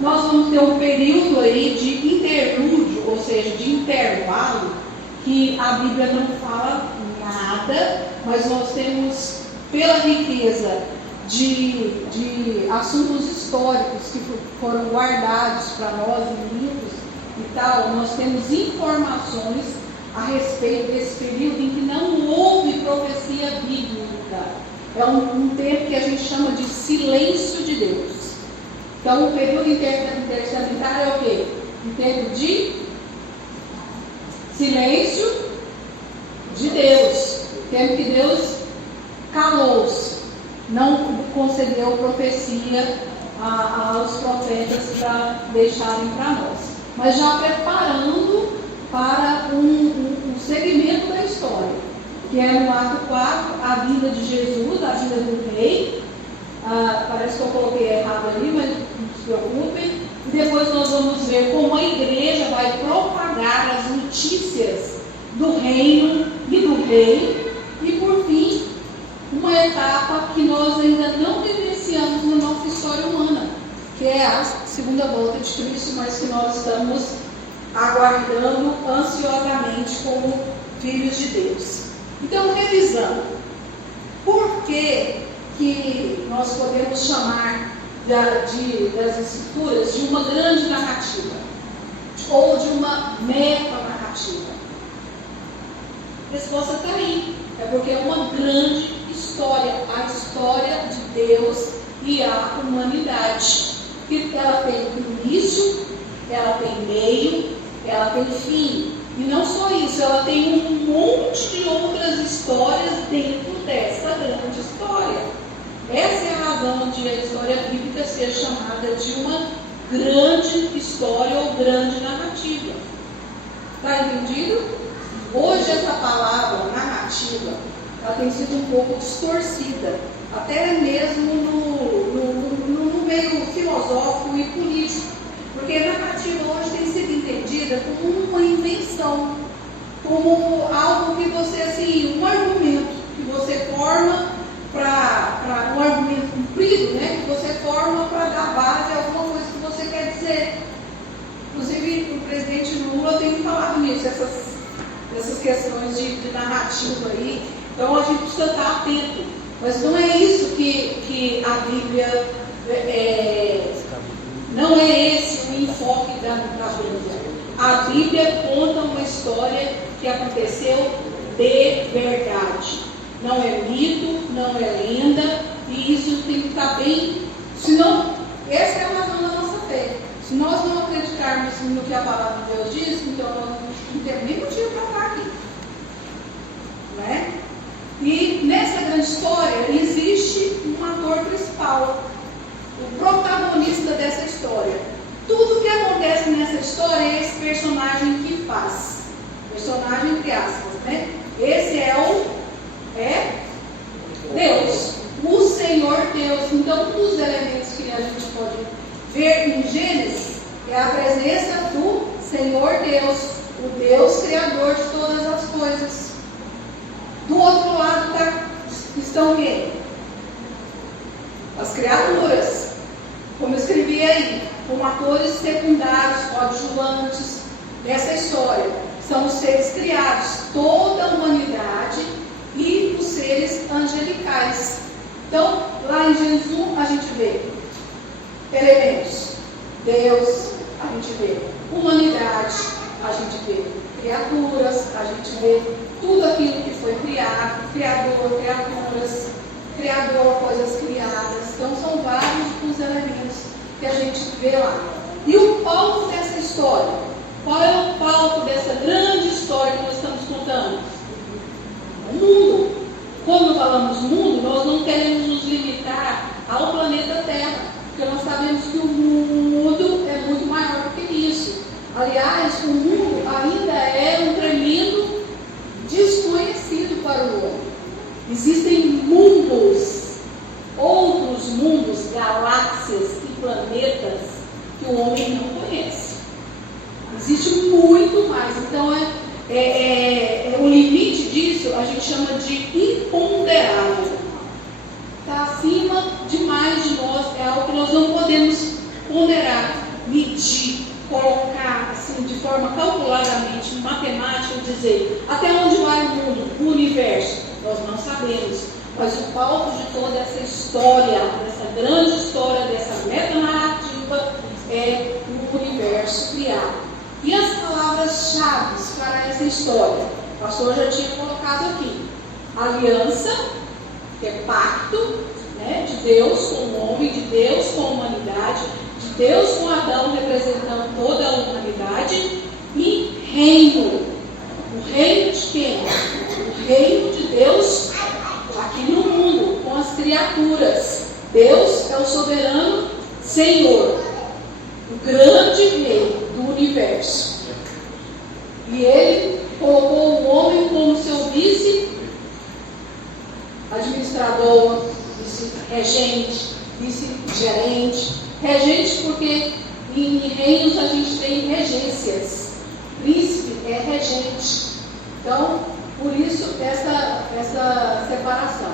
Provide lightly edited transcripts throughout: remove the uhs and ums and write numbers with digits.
nós vamos ter um período aí de interlúdio, ou seja, de intervalo, que a Bíblia não fala nada, mas nós temos, pela riqueza de assuntos históricos que foram guardados para nós em livros e tal, nós temos informações a respeito desse período em que não houve profecia bíblica. É um tempo que a gente chama de silêncio de Deus. Então, o período intertestamentário é o quê? Um tempo de silêncio de Deus. Tempo que Deus calou-se, não concedeu profecia aos profetas para deixarem para nós. Mas já preparando para um segmento da história, que é no ato 4, a vinda de Jesus, a vinda do rei. Parece que eu coloquei errado ali, mas não se preocupem. E depois nós vamos ver como a igreja vai propagar as notícias do reino e do rei. E por fim, uma etapa que nós ainda não vivenciamos na nossa história humana, que é a segunda volta de Cristo, mas que nós estamos aguardando ansiosamente como filhos de Deus. Então, revisando, por que nós podemos chamar das Escrituras de uma grande narrativa ou de uma meta-narrativa? A resposta está aí. É porque é uma grande história, a história de Deus e a humanidade. Que ela tem início, ela tem meio, ela tem fim. E não só isso, ela tem um monte de outras histórias dentro dessa grande história. Essa é a razão de a história bíblica ser chamada de uma grande história ou grande narrativa. Está entendido? Hoje essa palavra narrativa, ela tem sido um pouco distorcida, até mesmo no meio filosófico e político, porque a narrativa hoje tem sido entendida como uma invenção, como algo que você, assim, um argumento que você forma para um argumento comprido, né, que você forma para dar base a alguma coisa que você quer dizer. Inclusive o presidente Lula tem falado nisso, essas questões de narrativa aí. Então a gente precisa estar atento. Mas não é isso que a Bíblia não é esse o enfoque da Bíblia. A Bíblia conta uma história que aconteceu de verdade. Não é mito, não é lenda, e isso tem que estar bem. Senão, essa é a razão da nossa fé. Se nós não acreditarmos no que a palavra de Deus diz, então nós não temos nem motivo para estar aqui. Não é? E nessa grande história existe um ator principal, o protagonista dessa história. Tudo que acontece nessa história é esse personagem que faz. Personagem entre aspas, né? Esse é Deus, o Senhor Deus. Então, um dos elementos que a gente pode ver em Gênesis é a presença do Senhor Deus, o Deus Criador de todas as coisas. Do outro lado estão quem? As criaturas, como eu escrevi aí, como atores secundários, coadjuvantes dessa história. São os seres criados, toda a humanidade e os seres angelicais. Então, lá em Gênesis 1, a gente vê elementos. Deus, a gente vê humanidade, a gente vê criaturas, a gente vê tudo aquilo que foi criado, criador, criaturas, criador, coisas criadas. Então são vários os elementos que a gente vê lá. E o palco dessa história? Qual é o palco dessa grande história que nós estamos contando? O mundo. Quando falamos mundo, nós não queremos nos limitar ao planeta Terra, porque nós sabemos que o mundo é muito maior do que isso. Aliás, o mundo ainda é um tremendo desconhecido para o homem. Existem mundos, outros mundos, galáxias e planetas que o homem não conhece. Existe muito mais. Então, o limite disso a gente chama de imponderável. Está acima demais de nós, é algo que nós não podemos ponderar. medir, colocar assim, de forma calculadamente, matemática, e dizer até onde vai o mundo, o universo. Nós não sabemos, mas o palco de toda essa história, dessa grande história, dessa metanarrativa, é o universo criado. E as palavras-chave para essa história? O pastor já tinha colocado aqui. Aliança, que é pacto, né, de Deus com o homem, de Deus com a humanidade, de Deus com Adão representando toda a humanidade, e reino. O reino de quem? O reino de Deus aqui no mundo, com as criaturas. Deus é o soberano Senhor, o grande rei do universo. E ele colocou o homem como seu vice, administrador, vice-regente, vice-gerente. Regente porque em reinos a gente tem regências. Príncipe é regente. Então, por isso, essa separação.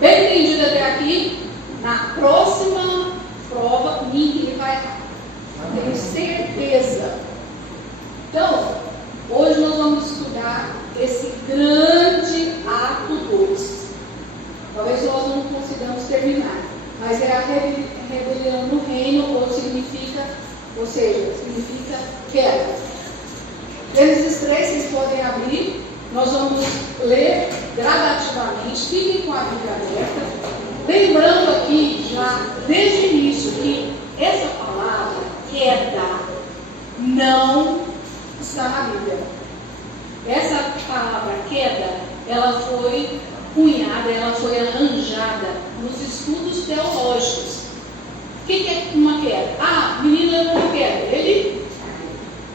Bem entendido até aqui, na próxima prova, ninguém vai errar. Tenho certeza. Então, hoje nós vamos estudar esse grande ato 2. Talvez nós não consigamos terminar, mas é a rebelião no reino, ou significa queda. Gênesis 3, vocês podem abrir, nós vamos ler gradativamente, fiquem com a Bíblia aberta, lembrando aqui, já desde o início, que essa palavra, queda, não está na Bíblia. Essa palavra queda, ela foi cunhada, ela foi arranjada nos estudos teológicos. O que é uma queda? Ah, menina é uma queda. Ele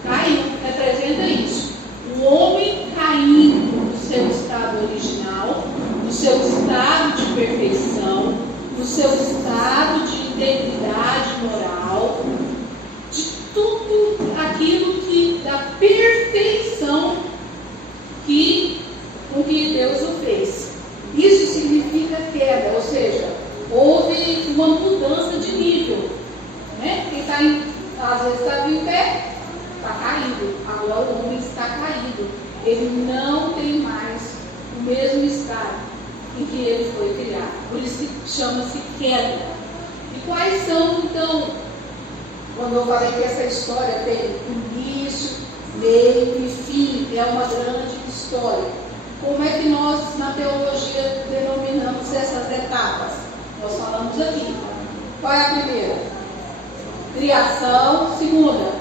caiu, representa isso. O homem caindo do seu estado original, do seu estado de perfeição, do seu estado de integridade moral, de tudo aquilo que, da perfeição com que Deus o fez. Isso significa queda, ou seja, houve uma mudança de nível. Né? Quem às vezes está em pé, está caído. Agora o homem está caído. Ele não tem mais o mesmo estado em que ele foi criado. Por isso chama-se queda. E quais são, então, quando eu falei que essa história tem início, meio e fim, é uma grande história. Como é que nós, na teologia, denominamos essas etapas? Nós falamos aqui. Qual é a primeira? Criação. Segunda.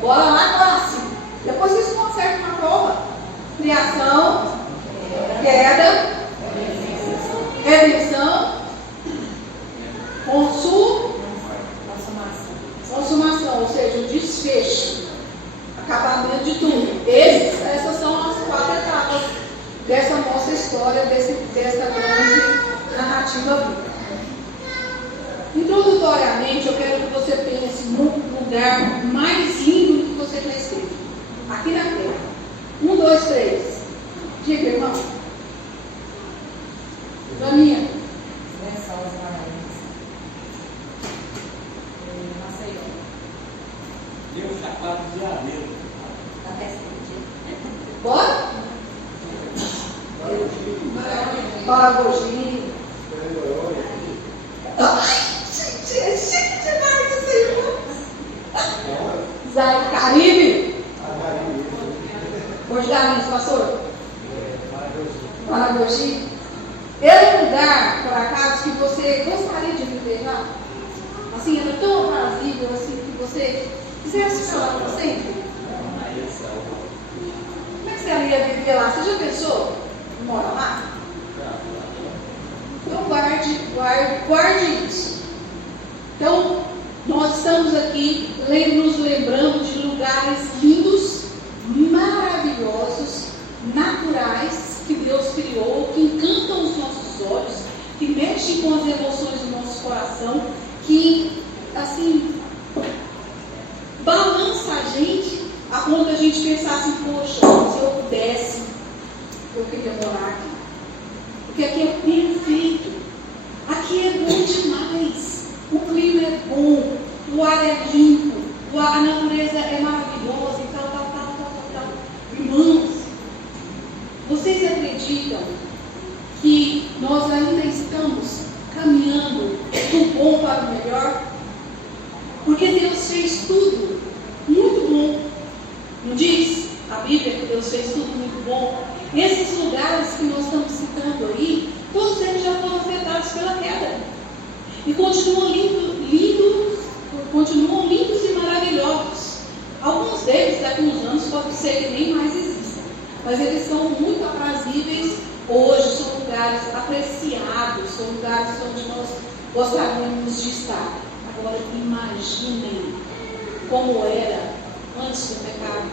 Bora lá, classe. Depois vocês consertam na prova. Criação. Queda. Redenção. Consumação. Ou seja, o desfecho. Acabamento de tudo. Essas são as 4 etapas dessa nossa história, dessa grande narrativa bíblica. Introdutoriamente, eu quero que você pense no lugar mais lindo que você já esteve. Aqui na terra. 1, 2, 3. Diga, irmão. Janinha. Deu um chapado de areia. Bora? Paragogi. Ai, gente, é chique demais isso aí, irmão. Zé Caribe. Hoje dá isso, pastor? Paragogi. É um lugar, por acaso, que você gostaria de viver lá? Assim, era tão aprazível, assim, que você quisesse ficar lá para sempre? Como é que você ia viver lá? Você já pensou? Mora lá? Então guarde isso. Então, nós estamos aqui nos lembrando de lugares lindos, maravilhosos, naturais, que Deus criou, que encantam os nossos olhos, que mexem com as emoções do nosso coração, que, assim, balança a gente a ponto a gente pensar assim, poxa, se eu pudesse, eu queria morar aqui. Porque aqui é perfeito. Aqui é bom demais. O clima é bom. o ar é limpo, a natureza é maravilhosa e tal. Irmãos, vocês acreditam que nós ainda estamos caminhando do bom para o melhor? Porque Deus fez tudo muito bom. Não diz a Bíblia que Deus fez tudo muito bom? Esses lugares que nós estamos citando aí, todos eles já foram afetados pela queda. E continuam lindos e maravilhosos. Alguns deles, daqui a uns anos, pode ser que nem mais existam. Mas eles são muito aprazíveis hoje, são lugares apreciados, são lugares onde nós gostaríamos de estar. Agora, imaginem como era antes do pecado.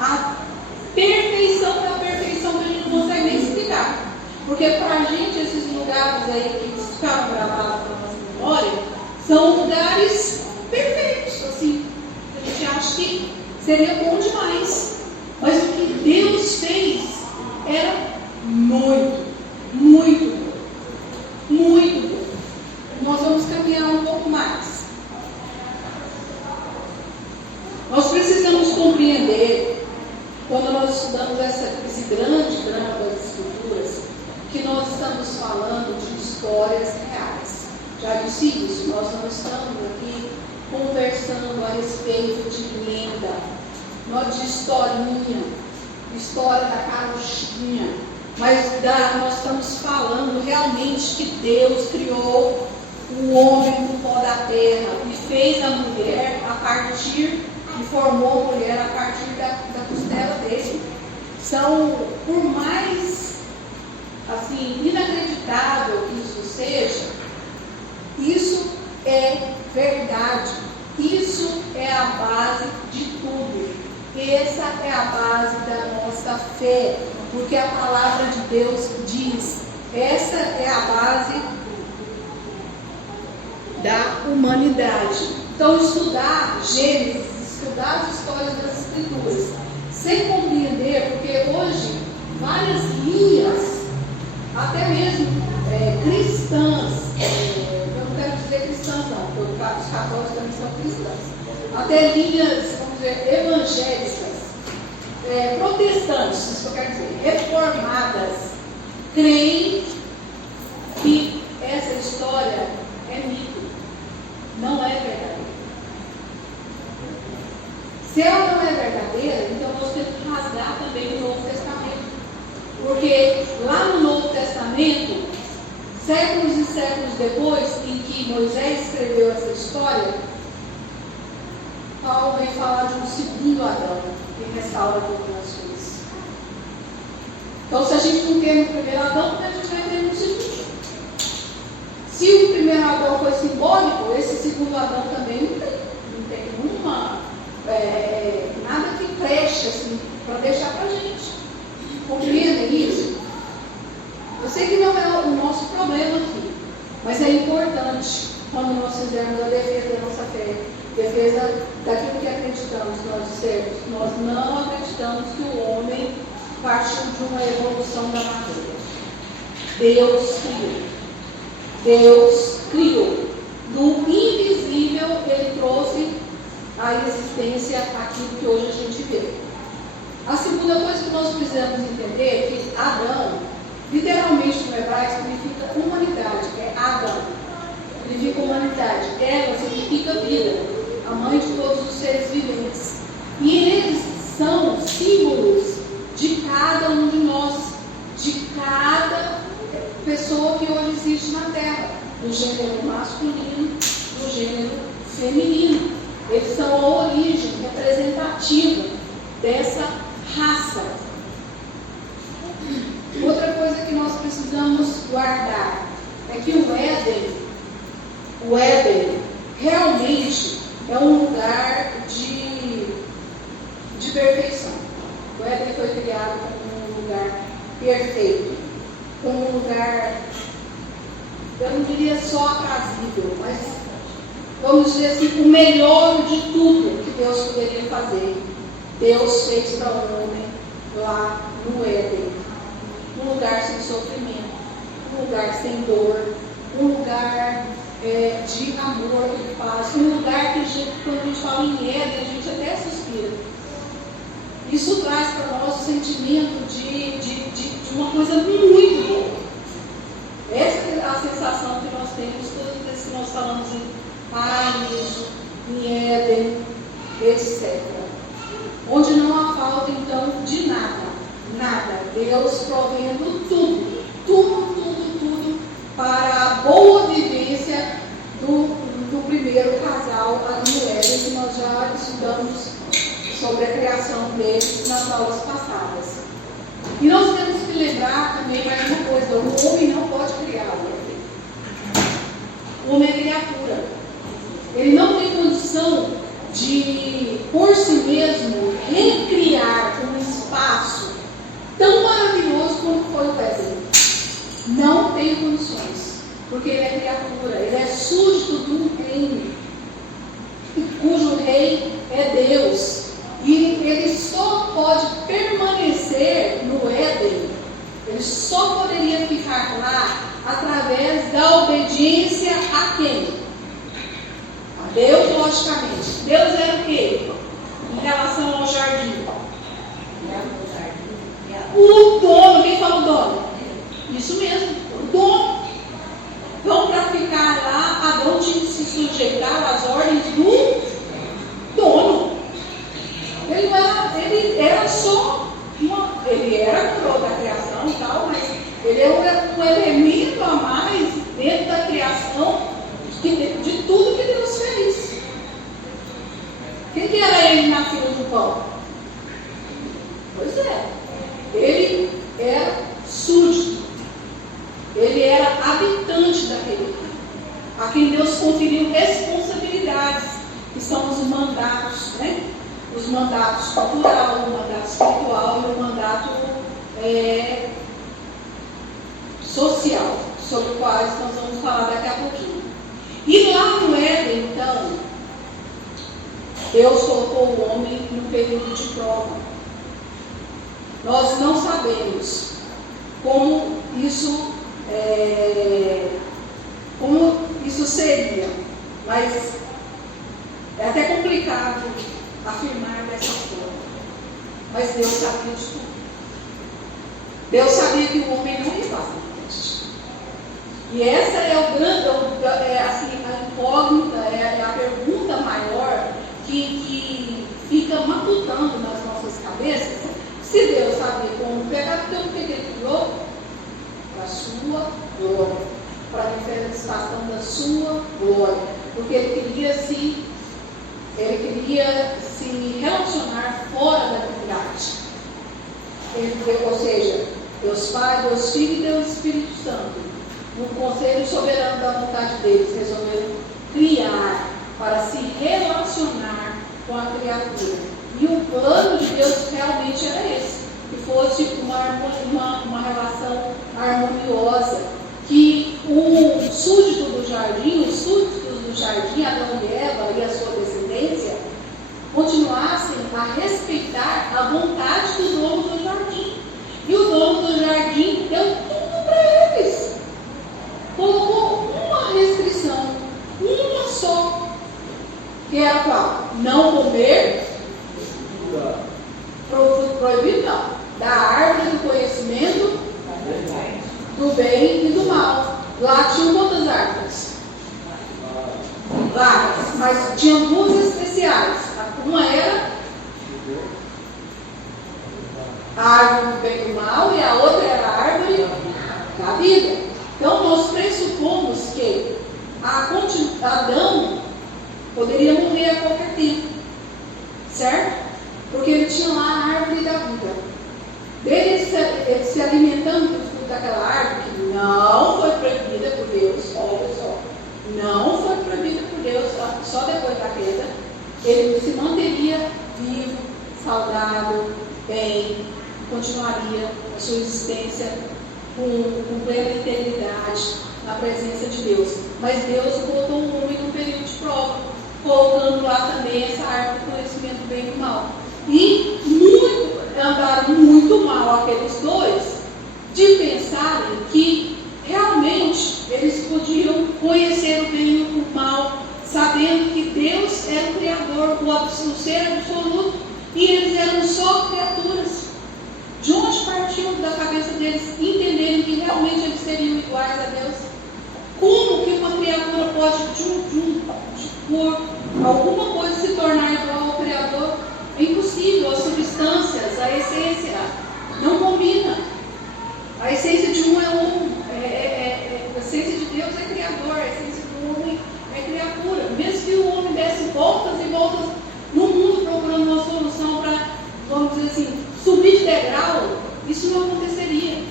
A perfeição da perfeição que a gente não consegue nem explicar. Porque para a gente, esses lugares aí que ficaram gravados na nossa memória, são lugares perfeitos, assim. A gente acha que seria bom demais. Mas o que Deus fez era muito bom. Muito bom. Nós vamos caminhar um pouco mais. Nós precisamos compreender, quando nós estudamos esse grande drama das Escrituras, que nós estamos falando de histórias reais. Já disse isso, nós não estamos aqui conversando a respeito de lenda, não de historinha, história da carochinha, mas nós estamos falando realmente que Deus criou o homem do pó da terra e fez a mulher a partir, e formou a mulher a partir da costela dele. São, por mais assim, inacreditável que isso seja, isso é verdade. Isso é a base de tudo. Essa é a base da nossa fé, porque a palavra de Deus diz, essa é a base da humanidade. Então, estudar Gênesis, estudar as histórias das Escrituras, sem compreender, porque hoje várias linhas, até mesmo cristãs, eu não quero dizer cristãs não, porque os católicos também são cristãs, até linhas, vamos dizer, evangélicas, protestantes, isso que eu quero dizer, reformadas, creem que essa história é mito, não é verdadeira. Se ela não é verdadeira, então nós temos que rasgar também o Novo Testamento. Porque lá no Novo Testamento, séculos e séculos depois, em que Moisés escreveu essa história, Paulo vem falar de um segundo Adão, que restaura todas as coisas. Então, se a gente não tem no primeiro Adão, a gente vai ter no segundo. Se o primeiro Adão foi simbólico, esse segundo Adão também não tem nenhuma, nada que preste assim, para deixar para a gente. Compreendem isso? Eu sei que não é o nosso problema aqui, mas é importante quando nós fizermos a defesa da nossa fé, defesa daquilo que acreditamos nós sermos. Nós não acreditamos que o homem partiu de uma evolução da matéria. Deus criou. Do invisível, Ele trouxe à existência aquilo que hoje a gente vê. A segunda coisa que nós precisamos entender é que Adão, literalmente no hebraico, significa humanidade, é Adão, significa humanidade, Eva significa vida, a mãe de todos os seres viventes. E eles são símbolos de cada um de nós, de cada pessoa que hoje existe na Terra, do gênero masculino, do gênero feminino. Eles são a origem representativa dessa raça. Outra coisa que nós precisamos guardar é que o Éden realmente é um lugar de perfeição. O Éden foi criado como um lugar perfeito, como um lugar, eu não diria só aprazível, mas vamos dizer assim, o melhor de tudo que Deus poderia fazer. Deus fez para o homem lá no Éden, um lugar sem sofrimento, um lugar sem dor, um lugar de amor que ele faz, um lugar que quando a gente fala em Éden, a gente até suspira. Isso traz para nós o sentimento de uma coisa muito boa. Essa é a sensação que nós temos todas as vezes que nós falamos em paraíso, em Éden, etc. Onde não há falta, então, de nada. Nada. Deus provendo tudo para a boa vivência do primeiro casal ali no Éden, que nós já estudamos sobre a criação deles nas aulas passadas. E nós temos que lembrar também mais uma coisa: o homem não pode criar. O homem é criatura. Ele não tem condição de, por si mesmo, recriar um espaço tão maravilhoso como foi o Éden. Não tem condições, porque ele é criatura, ele é súdito de um reino, cujo rei é Deus. E ele só pode permanecer no Éden, ele só poderia ficar lá através da obediência a quem? A Deus, logicamente. Deus era o quê? Em relação ao jardim? O dono. Quem fala o dono? Isso mesmo, o dono. Então, para ficar lá, Adão tinha que se sujeitar às ordens do dono. Ele era só ele era controle da criação e tal, mas ele é um elemento a mais dentro da criação de tudo que Deus fez. Quem que era ele na fila do pão? Pois é, ele era súdito, ele era habitante daquele reino, a quem Deus conferiu responsabilidades, que são os mandatos, né? Os mandatos cultural, o mandato espiritual e o mandato social, sobre os quais nós vamos falar daqui a pouquinho. E lá no Éden, então, Deus colocou o homem no período de prova. Nós não sabemos como isso seria, mas é até complicado afirmar dessa forma. Mas Deus sabia de tudo. Deus sabia que o homem não ia passar por teste. E essa é a incógnita, é a pergunta maior que fica matutando nas nossas cabeças. Se Deus sabia como pegar, então por que ele criou? Para a sua glória, para a manifestação da sua glória, porque ele queria se relacionar fora da divindade. Ou seja, Deus Pai, Deus Filho e Deus Espírito Santo, no conselho soberano da vontade deles, resolveram criar para se relacionar com a criatura. E o plano de Deus realmente era esse, que fosse uma relação harmoniosa, que os súditos do jardim, Adão e Eva e a sua descendência, continuassem a respeitar a vontade do dono do jardim. E o dono do jardim deu tudo para eles. Colocou uma restrição, uma só, que era qual? Não comer, proibido não, da árvore do conhecimento do bem e do mal. Lá tinham quantas árvores? Várias, mas tinham duas especiais. Uma era a árvore do bem e do mal e a outra era a árvore da vida. Então nós pressupomos que Adão poderia morrer a qualquer tempo, certo? Porque ele tinha lá a árvore da vida. Dele se alimentando do fruto daquela árvore que não foi proibida por Deus, olha só, não foi proibida por Deus, só depois da queda, ele se manteria vivo, saudável, bem, continuaria a sua existência com plena eternidade na presença de Deus. Mas Deus botou o homem num período de prova, colocando lá também essa árvore do conhecimento do bem e do mal. E andaram muito mal aqueles dois de pensarem que realmente eles podiam conhecer o bem e era o Criador, o ser absoluto, e eles eram só criaturas. De onde partiu da cabeça deles entenderem que realmente eles seriam iguais a Deus? Como que uma criatura pode, por alguma coisa, se tornar igual ao Criador? É impossível. As substâncias, a essência, não combina. A essência de um é um. A essência de Deus é Criador, a essência do homem é criatura. Mesmo que o homem desse voltas e voltas no mundo procurando uma solução para, vamos dizer assim, subir de degrau, isso não aconteceria.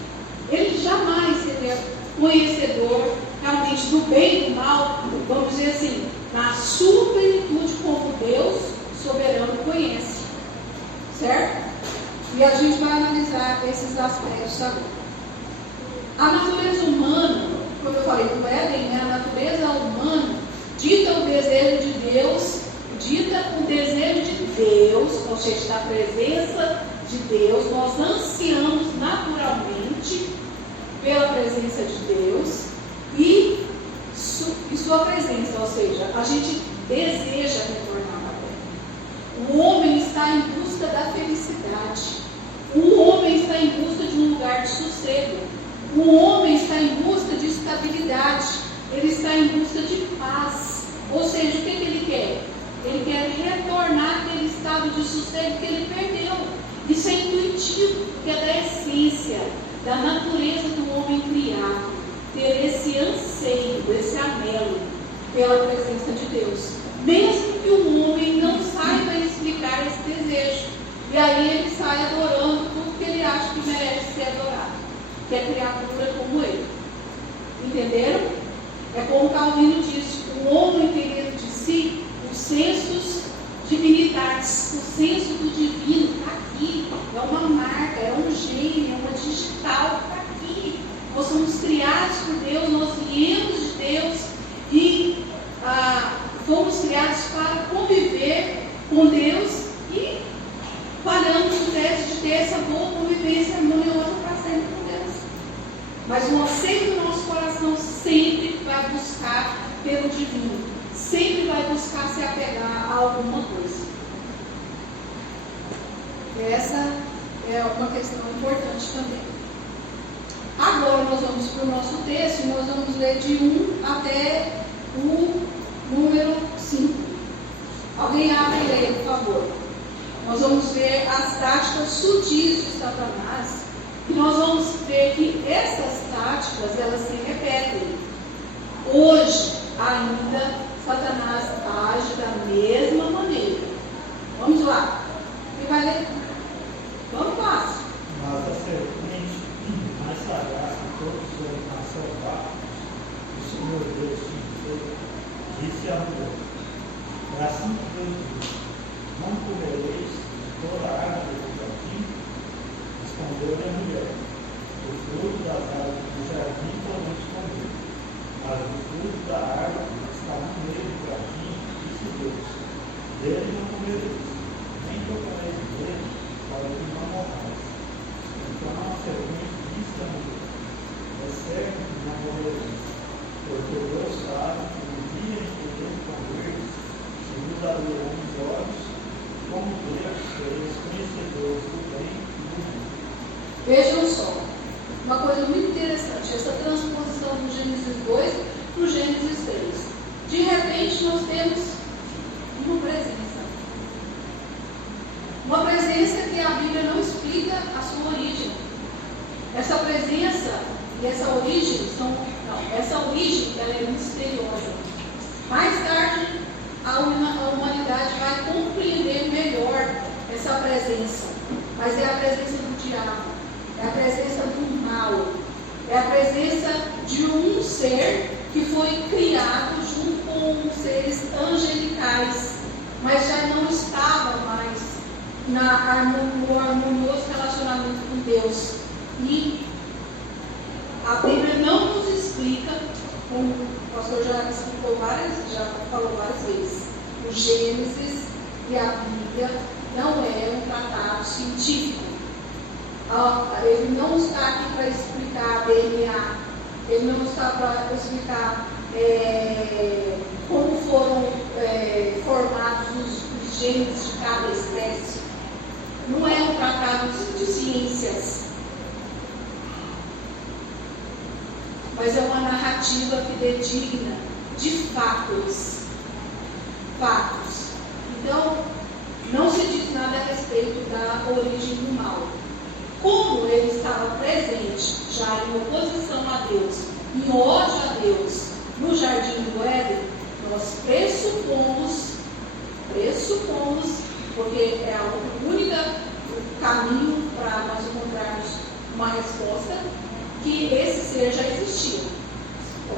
Ele jamais seria conhecedor realmente do bem e do mal, vamos dizer assim, na sua plenitude, como Deus soberano conhece. Certo? E a gente vai analisar esses aspectos agora. A natureza humana, como eu falei do Éden, a natureza humana dita o desejo de Deus, ou seja, da presença de Deus. Nós ansiamos naturalmente pela presença de Deus e sua presença, ou seja, a gente deseja retornar à terra. O homem está em busca da felicidade. O homem está em busca de um lugar de sossego. O homem está em busca de estabilidade. Ele está em busca de paz. Ou seja, o que ele quer? Ele quer retornar àquele estado de sossego que ele perdeu. Isso é intuitivo, porque é da essência, da natureza do homem criado, ter esse anseio, esse anelo pela presença de Deus. Mesmo que o homem não saiba explicar esse desejo. E aí ele sai adorando tudo que ele acha que merece ser adorado, que é criatura como ele. Entenderam? É como Calvino disse: o homem queria de si os sensos divinitatis, o senso do divino está aqui, é uma marca, é um gene, é uma digital, está aqui. Nós somos criados por Deus, nós viemos de Deus e fomos criados para conviver com Deus e paramos o teste de ter essa boa convivência harmoniosa para sempre com Deus. Mas o anseio do nosso coração sempre vai buscar pelo divino, sempre vai buscar se apegar a alguma coisa. Essa é uma questão importante também. Agora nós vamos para o nosso texto e nós vamos ler de 1 até o número 5. Alguém abre e leia, por favor. Nós vamos ver as táticas sutis de Satanás e nós vamos ver que essas táticas, elas se repetem. Hoje ainda Satanás age da mesma maneira. Vamos lá. Quem vai ler? Vamos fácil. Mas a serpente mais sagaz que todos os animais o Senhor Deus disse à mulher: é assim que Deus disse: não comereis de toda a árvore do jardim. Respondeu-lhe a mulher: o fruto das árvores do jardim podemos comer, mas o fruto da árvore que está no meio do jardim, disse Deus: dele não comereis, nem tocareis dele, para que não morrais. Então a serpente disse à mulher: é certo que não morrereis, porque Deus sabe que no dia em que ele comerdes, se vos abrirão os olhos, como Deus sereis conhecedores do bem e do mal. Vejam só, uma coisa muito interessante, essa transposição do Gênesis 2 para o Gênesis 3. De repente nós temos uma presença. Uma presença que a Bíblia não explica a sua origem. Essa presença e essa origem essa origem ela é misteriosa. Mais tarde a humanidade vai compreender melhor essa presença. Mas é a presença do diabo, é a presença do mal, é a presença de um ser que foi criado junto com seres angelicais, mas já não estava mais no harmonioso relacionamento com Deus. E a Bíblia não nos explica, como o pastor já falou várias vezes, o Gênesis e a Bíblia não é um tratado científico. Ele não está aqui para explicar DNA, ele não está para explicar como foram formados os genes de cada espécie. Não é um tratado de ciências, mas é uma narrativa fidedigna de fatos. Então, não se diz nada a respeito da origem do mal. Como ele estava presente, já em oposição a Deus, em ódio a Deus, no jardim do Éden, nós pressupomos, porque é o único caminho para nós encontrarmos uma resposta, que esse ser já existia.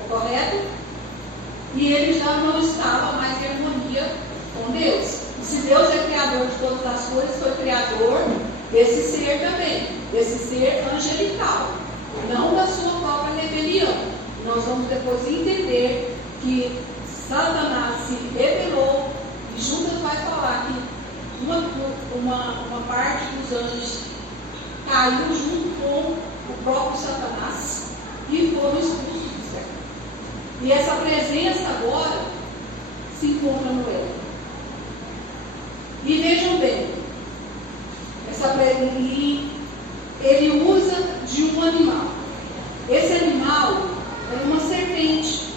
Correto? E ele já não estava mais em harmonia com Deus. E se Deus é criador de todas as coisas, foi criador desse ser também, desse ser angelical, não da sua própria rebelião. Nós vamos depois entender que Satanás se rebelou, e Judas vai falar que uma parte dos anjos caiu junto com o próprio Satanás e foram expulsos do céu. E essa presença agora se encontra no Éden. E vejam bem, ele usa de um animal. Esse animal era uma serpente,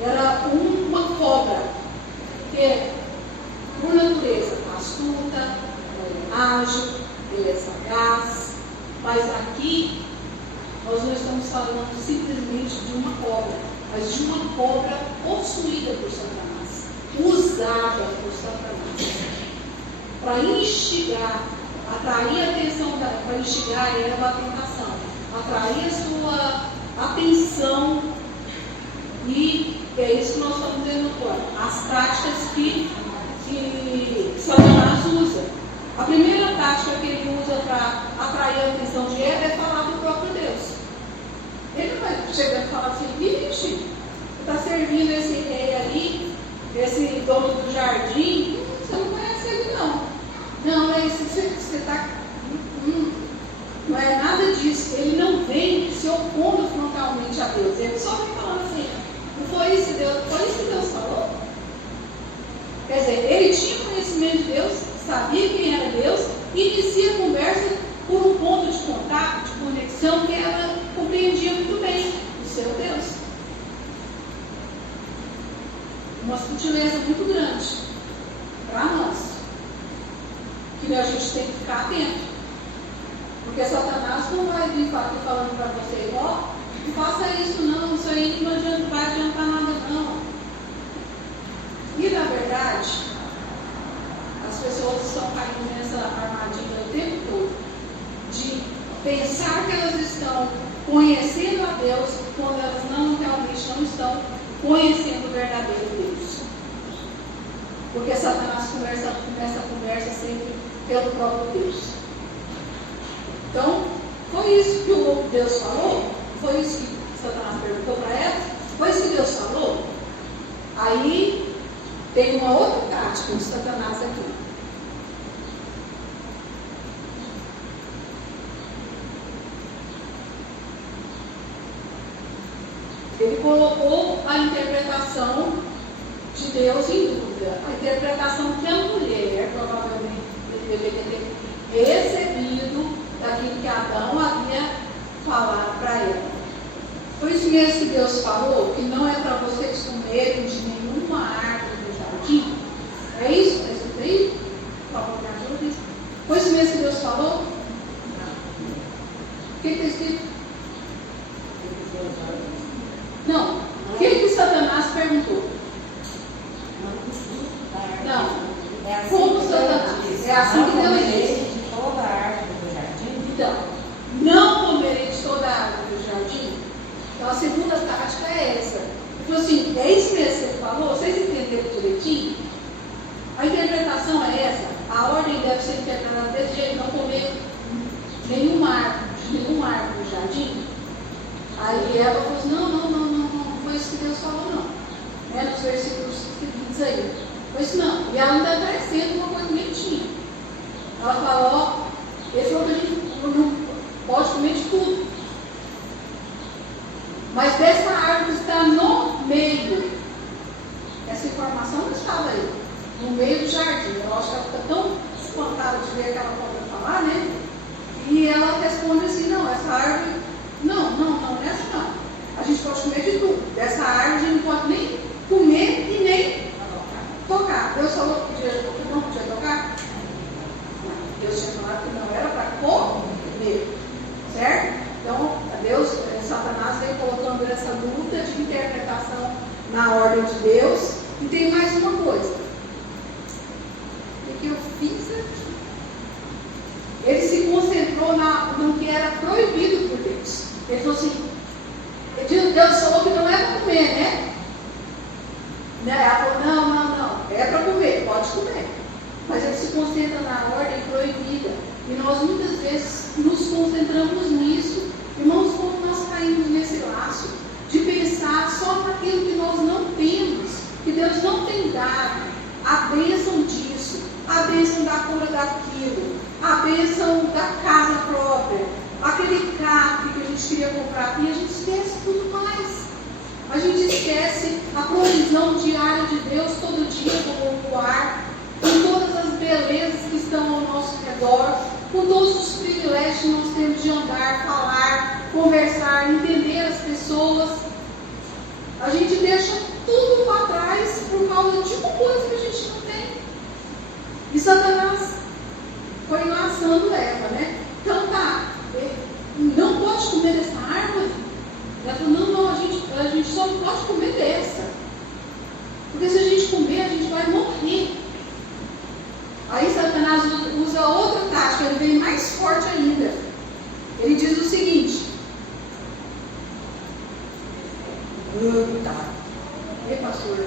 era uma cobra, que por natureza astuta, ele é ágil, ele é sagaz, mas aqui nós não estamos falando simplesmente de uma cobra, mas de uma cobra possuída por Satanás, usada por Satanás, para instigar, atrair a atenção, para instigar Eva à tentação, atrair a sua atenção, e é isso que nós estamos vendo agora, as táticas que Satanás usa. A primeira tática que ele usa para atrair a atenção de Eva é falar do próprio Deus. Ele não vai chegar e falar assim: vixe, você está servindo esse rei ali, esse dono do jardim, você não conhece ele não. Não, é isso, você está. Não é nada disso. Ele não vem se opondo frontalmente a Deus. Ele só vem falando assim: não foi isso que Deus falou? Quer dizer, ele tinha conhecimento de Deus, sabia quem era Deus, e inicia a conversa por um ponto de contato, de conexão, que ela compreendia muito bem o seu Deus. Uma sutileza muito grande para nós, que a gente tem que ficar atento, porque Satanás não vai vir falando para você: ó, não faça isso não, isso aí não vai adiantar nada não. E na verdade, as pessoas estão caindo nessa armadilha o tempo todo, de pensar que elas estão conhecendo a Deus, quando elas realmente não estão conhecendo o verdadeiro Deus. Porque Satanás começa a conversa sempre pelo próprio Deus. Então, foi isso que o Deus falou? Foi isso que Satanás perguntou para ela? Foi isso que Deus falou? Aí tem uma outra tática de Satanás aqui. Ele colocou a interpretação de Deus em dúvida. A interpretação que a mulher provavelmente deveria ter recebido daquilo que Adão havia falado para ela. Por isso mesmo que Deus falou que não é para vocês comerem de nenhuma árvore do jardim. É isso? Está escrito aí? Por favor, me ajude. Foi isso mesmo que Deus falou? O que está escrito? Não. O que Satanás perguntou? Não. Como Satanás? É assim que Deus disse. Toda a árvore do jardim. Então, não comerei de toda a árvore do jardim. Então, a segunda tática é essa. Ele falou assim: é isso mesmo que ele falou? Vocês entenderam direitinho? A interpretação é essa. A ordem deve ser interpretada desse jeito: não comer nenhuma árvore do jardim. Aí ela falou assim: não foi isso que Deus falou, não. Nos versículos seguintes aí. Foi isso não. E ela ainda está sendo uma coisa mentinha. Ela falou: ele falou que a gente não pode comer de tudo. Mas dessa árvore está no meio ver aquela cobra falar, né? E ela responde assim, não, essa árvore, não, essa não. A gente pode comer de tudo. Dessa árvore a gente não pode nem comer e nem tocar. Deus falou que não podia tocar? Deus tinha falado que não era para comer. Certo? Então, Deus, Satanás vem colocando essa luta de interpretação na ordem de Deus. E tem mais uma coisa. O que eu fiz aqui? Ele se concentrou no que era proibido por Deus. Ele falou assim, Deus falou que não é para comer, né? Ela falou, não, é para comer, pode comer. Mas ele se concentra na ordem proibida. E nós muitas vezes nos concentramos nisso. Irmãos, como nós caímos nesse laço de pensar só naquilo que nós não temos, que Deus não tem dado, a bênção disso, a bênção da cura daquilo, a bênção da casa própria, aquele carro que a gente queria comprar, e a gente esquece tudo mais. A gente esquece a provisão diária de Deus todo dia, como o ar, com todas as belezas que estão ao nosso redor, com todos os privilégios que nós temos de andar, falar, conversar, entender as pessoas. A gente deixa tudo para trás por causa de uma coisa que a gente não tem. E Satanás foi laçando Eva, né? Então tá, não pode comer dessa árvore? Ela falou, não, a gente só não pode comer dessa. Porque se a gente comer, a gente vai morrer. Aí Satanás usa outra tática, ele vem mais forte ainda. Ele diz o seguinte. Pastor,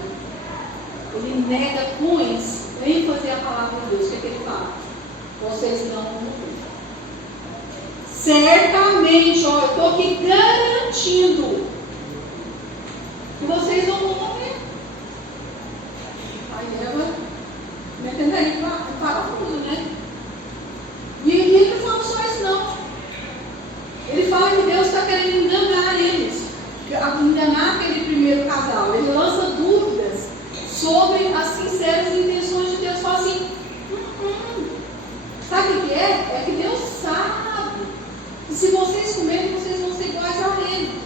ele nega com ênfase a palavra de Deus. O que ele fala? Vocês não vão morrer. Certamente, ó, eu estou aqui garantindo que vocês não vão morrer. Aí Eva metendo aí em parafuso, né? E ele não fala só isso, não. Ele fala que Deus está querendo enganar eles, enganar aquele primeiro casal. Ele lança dúvidas sobre as sinceras intenções de Deus. Fala assim, sabe o que é? É que Deus sabe que se vocês comerem, vocês vão ser iguais a Ele,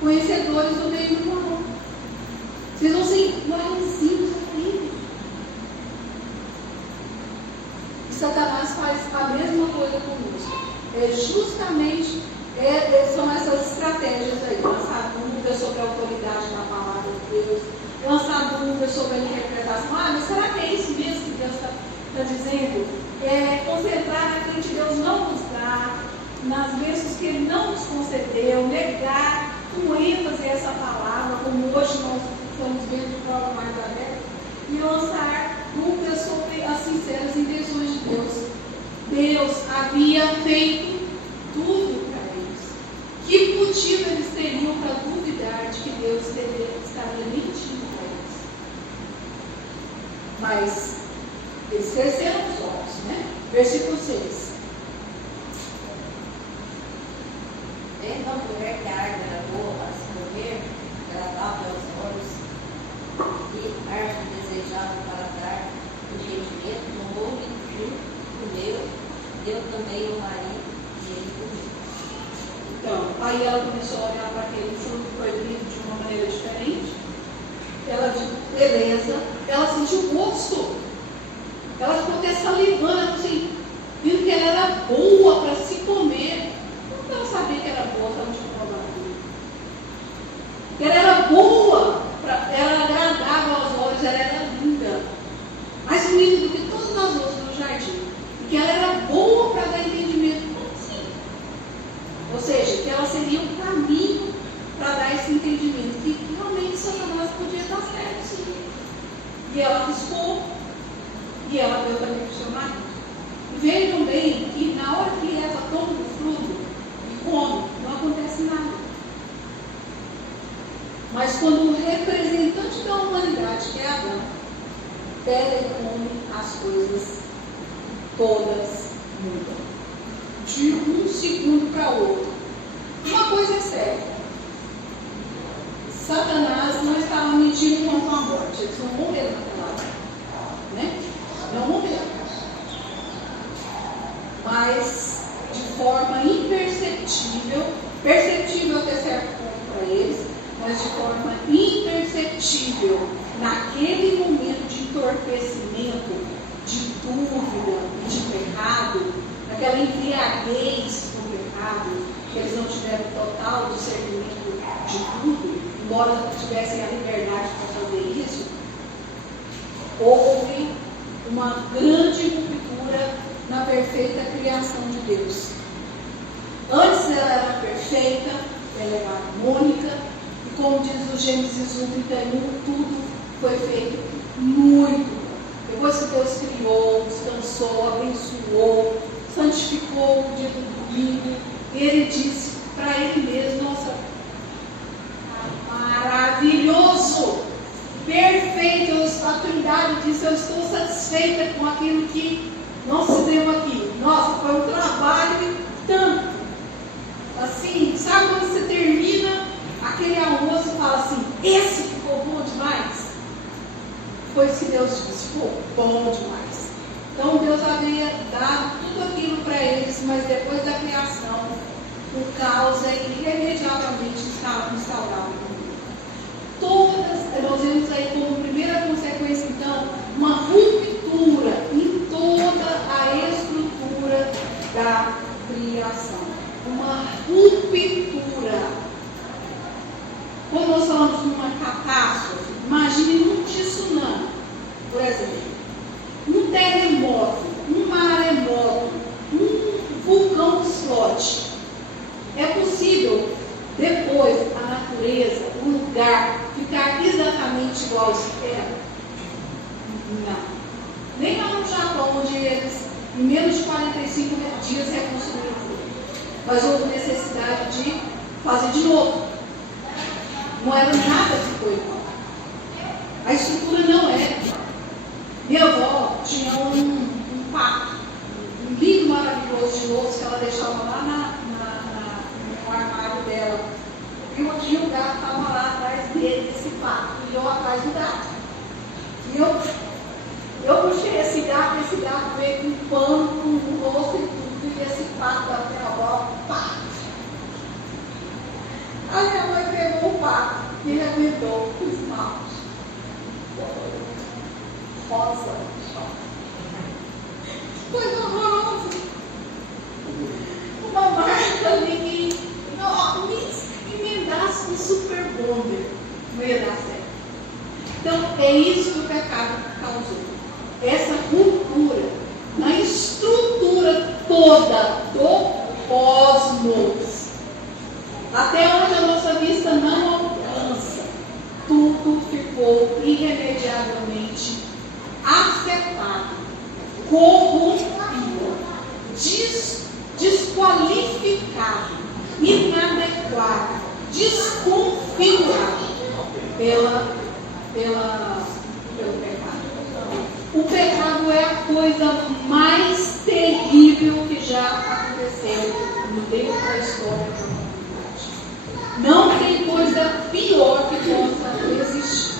conhecedores do bem e do mal. Vocês vão ser iguaizinhos a Ele. E Satanás faz a mesma coisa conosco. Justamente são essas estratégias aí, lançar dúvidas sobre a autoridade da palavra de Deus, lançar dúvidas sobre a interpretação. Mas será que é isso mesmo que Deus está dizendo? Concentrar naquilo que Deus não nos dá, nas bênçãos que Ele não nos concedeu, negar com ênfase essa palavra, como hoje nós estamos vendo de prova mais aberta, e lançar dúvidas sobre as sinceras intenções de Deus. Deus havia feito tudo para eles. Que motivo eles teriam para duvidar de que Deus estaria mentindo para eles? Mas eles cresceram os olhos, né? Versículo 6. Vendo a mulher que a árvore era boa para se comer, agradável aos olhos, e árvore desejável para dar entendimento, tomou-lhe junto, comeu, deu também ao marido e ele comeu. Então, aí ela começou a olhar para aquele fruto proibido de uma maneira diferente. Ela viu beleza, ela sentiu gosto. Ela ficou até salivando, assim, vindo que ela era boa para se comer. Como ela sabia que era boa, ela não tinha provado tudo. Ela era boa, ela era agradável aos olhos, ela era linda. Mais linda do que todas as outras do jardim. E que ela era boa para dar entendimento. Como assim? Ou seja, que ela seria um caminho para dar esse entendimento. Que realmente Satanás podia estar certo, sim. E ela arriscou. E ela deu também para o seu marido. E vejam bem que na hora que Eva toma do fruto e come, não acontece nada. Mas quando o representante da humanidade, que é Adão, pega e come, as coisas todas mudam. De um segundo para outro. Uma coisa é certa. Satanás não estava mentindo quanto à morte. Eles não morreram naquela hora. Né? Não morreram. mas de forma imperceptível, perceptível até certo ponto para eles, mas de forma imperceptível, naquele momento de entorpecimento, de dúvida e de pecado, naquela embriaguez do pecado, que eles não tiveram total discernimento de tudo, embora tivessem a liberdade para fazer isso, houve uma grande ruptura na perfeita criação de Deus. Antes ela era perfeita, ela era harmônica, e como diz o Gênesis 1:31, tudo foi feito muito bom. Depois que Deus criou, descansou, abençoou, santificou o dia do domingo, ele disse para ele mesmo: nossa, maravilhoso, perfeito, a Trindade disse: eu estou satisfeita com aquilo que nós fizemos aqui. Nossa, foi um trabalho tanto. Assim, sabe quando você termina aquele almoço e fala assim: esse ficou bom demais? Foi isso que Deus disse: ficou bom demais. Então Deus havia dado tudo aquilo para eles, mas depois da criação, o caos irremediavelmente instaurado. Nós vemos aí como primeira consequência, então, uma ruptura em toda a estrutura da criação. Uma ruptura. Quando nós falamos de uma catástrofe, imagine um tsunami, por exemplo, um terremoto, um maremoto, um vulcão que explode. É possível depois a natureza, o lugar, ficar exatamente igual ao que era? Não. Nem lá no Japão, onde eles, em menos de 45 dias, reconstruíram tudo. Mas houve necessidade de fazer de novo. Não era nada que foi igual. A estrutura não era. Minha avó tinha um pato, um lindo, maravilhoso de louça que ela deixava lá no armário dela. E um dia o gato estava lá atrás dele, desse pato, e eu atrás do gato. E eu puxei esse gato veio com um pano, com um rosto e tudo, e esse pato da minha avó, pá! A minha mãe pegou o pato e arrebentou os maus. Rosa, foi horroroso. Uma marca ali que me emendasse um super bonder, não ia dar certo. Então, é isso que o pecado causou. Essa ruptura na estrutura toda do cosmos. Até onde a nossa vista não alcança, tudo ficou irremediavelmente afetado, corrompido, desqualificado, inadequado, desconfigurado pelo pecado. O pecado é a coisa mais terrível que já aconteceu dentro da história da humanidade. Não tem coisa pior que possa existir.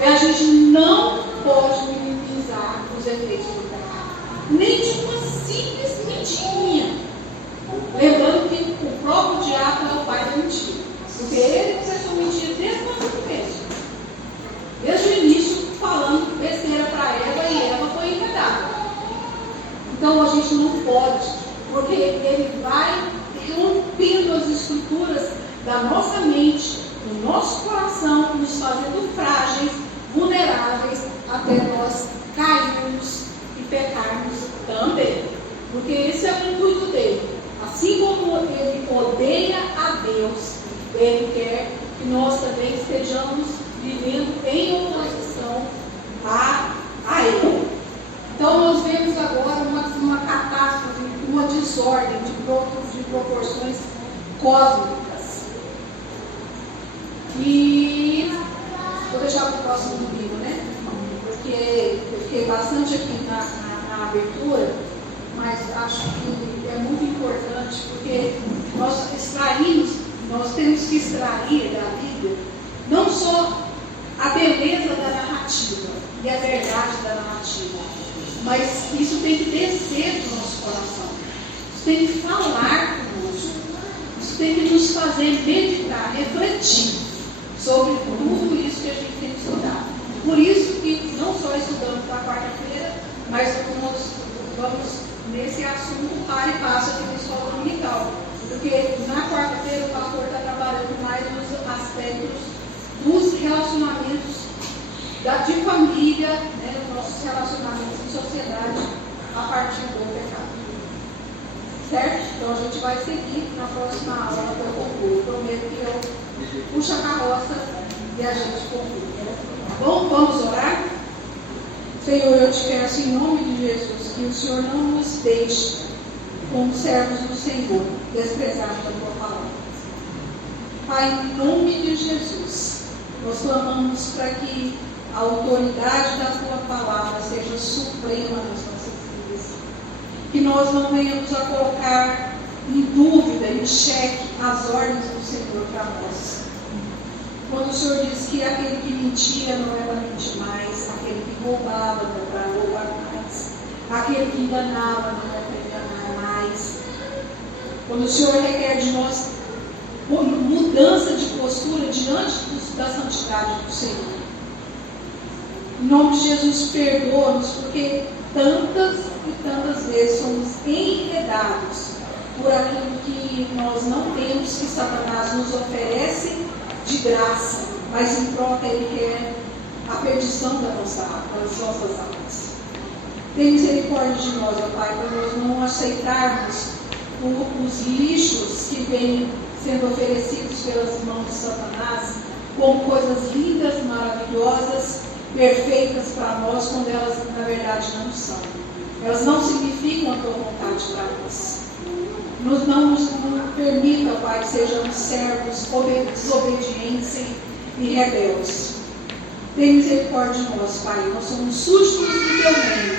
E a gente não pode minimizar os efeitos do pecado, nem de uma simples mentirinha. Lembrando que o próprio diabo é o pai da mentira, porque ele começou a mentir desde o começo, desde o início, falando besteira para Eva, e Eva foi enganada. Então a gente não pode, porque ele vai rompendo as estruturas da nossa mente, do nosso coração, nos fazendo frágeis, vulneráveis, até nós cairmos e pecarmos também. Porque esse é o intuito dele. Assim como ele odeia a Deus, ele quer que nós também estejamos vivendo em oposição a ele. Então nós vemos agora uma catástrofe, uma desordem de proporções cósmicas. E vou deixar para o próximo domingo, né? Porque eu fiquei bastante aqui na abertura, mas acho que é muito importante, porque nós temos que extrair da Bíblia não só a beleza da narrativa e a verdade da narrativa, mas isso tem que descer do nosso coração. Isso tem que falar conosco. Isso tem que nos fazer meditar, refletir sobre tudo isso que a gente tem estudado. Por isso que não só estudamos na quarta-feira, mas nós vamos nesse assunto para e passa aqui na escola dominical. Porque na quarta-feira o pastor está trabalhando mais nos aspectos dos relacionamentos de família, né, nossos relacionamentos em sociedade a partir do pecado. Certo? Então a gente vai seguir na próxima aula que eu concluo. Prometo que eu puxo a carroça e a gente conclui. Bom, vamos orar? Senhor, eu te peço em nome de Jesus que o Senhor não nos deixe como servos do Senhor, desprezados da tua palavra. Pai, em nome de Jesus, nós clamamos para que a autoridade da tua palavra seja suprema nas nossas vidas. Que nós não venhamos a colocar em dúvida, em xeque, as ordens do Senhor para nós. Quando o Senhor diz que aquele que mentia não é para mentir mais, aquele que roubava não é para roubar mais, aquele que enganava não é para enganar mais. Quando o Senhor requer de nós mudança de postura diante da santidade do Senhor. Em nome de Jesus, perdoa-nos, porque tantas e tantas vezes somos enredados por aquilo que nós não temos, que Satanás nos oferece de graça, mas em troca ele quer a perdição das nossas almas. Tem misericórdia de nós, ó Pai, para nós não aceitarmos os lixos que vêm sendo oferecidos pelas mãos de Satanás como coisas lindas, maravilhosas, perfeitas para nós, quando elas na verdade não são. Elas não significam a tua vontade para nós. Não nos permita, Pai, que sejamos servos desobedientes e rebeldes. Tem misericórdia de nós, Pai. Nós somos súditos do teu reino.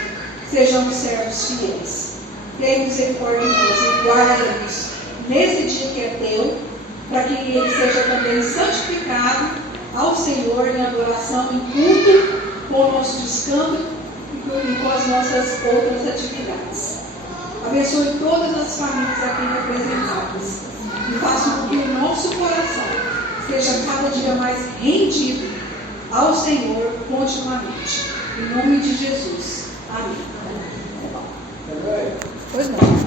Sejamos servos fiéis. Tem misericórdia de nós e guarda-nos nesse dia que é teu, para que ele seja também santificado ao Senhor em adoração, em culto, com o nosso descanso e com as nossas outras atividades. Abençoe todas as famílias aqui representadas e faça com que o nosso coração esteja cada dia mais rendido ao Senhor continuamente. Em nome de Jesus. Amém. Pois não.